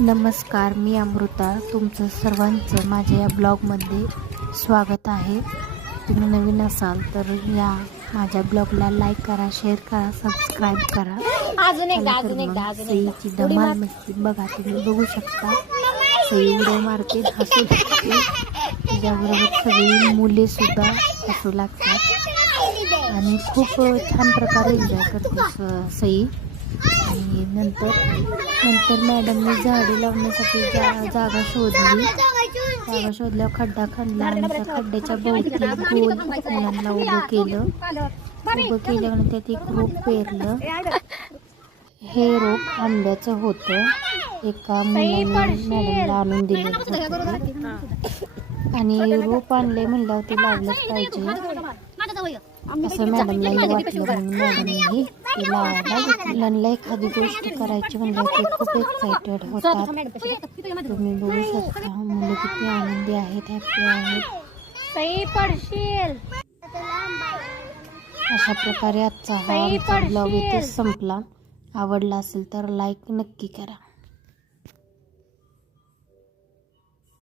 नमस्कार, मी अमृता. तुमचं सर्वांचं माझ्या या ब्लॉगमध्ये स्वागत आहे. तुम्ही नवीन असाल तर या माझ्या ब्लॉगला लाईक करा, शेअर करा, सबस्क्राईब करा. सईची धमाल मस्ती बघा, तुम्ही बघू शकता. सई उड्या मारते, हसू लागते. त्याच्याबरोबर सगळी मुले सुद्धा हसू लागतात आणि खूप छान प्रकारे एन्जॉय करते सई. आणि नंतर मॅडमने झाडे लावण्यासाठी जागा शोधल्यावर खड्डा खणला आणि त्या खड्ड्याच्या भोवती गोल मुलांना उभं केल्यानंतर त्यात एक रोप पेरलं. हे रोप आंब्याचं होतं. एका मुलाने मॅडमला आणून दिलं होतं आणि रोप आणले म्हणल्यावर ते लावलंच पाहिजे असं मॅडमलाही वाटलं. म्हणून मॅडमनेही ते लावायला मुलांना एखादी गोष्ट करायची म्हणल्यावर ते खूप एक्सायटेड होतात. तुम्ही बघू शकता मुलं किती आनंदी आहेत, हॅपी आहेत. अशा प्रकारे आजचा हा ब्लॉग इथेच संपला. आवडला असेल तर लाईक नक्की करा.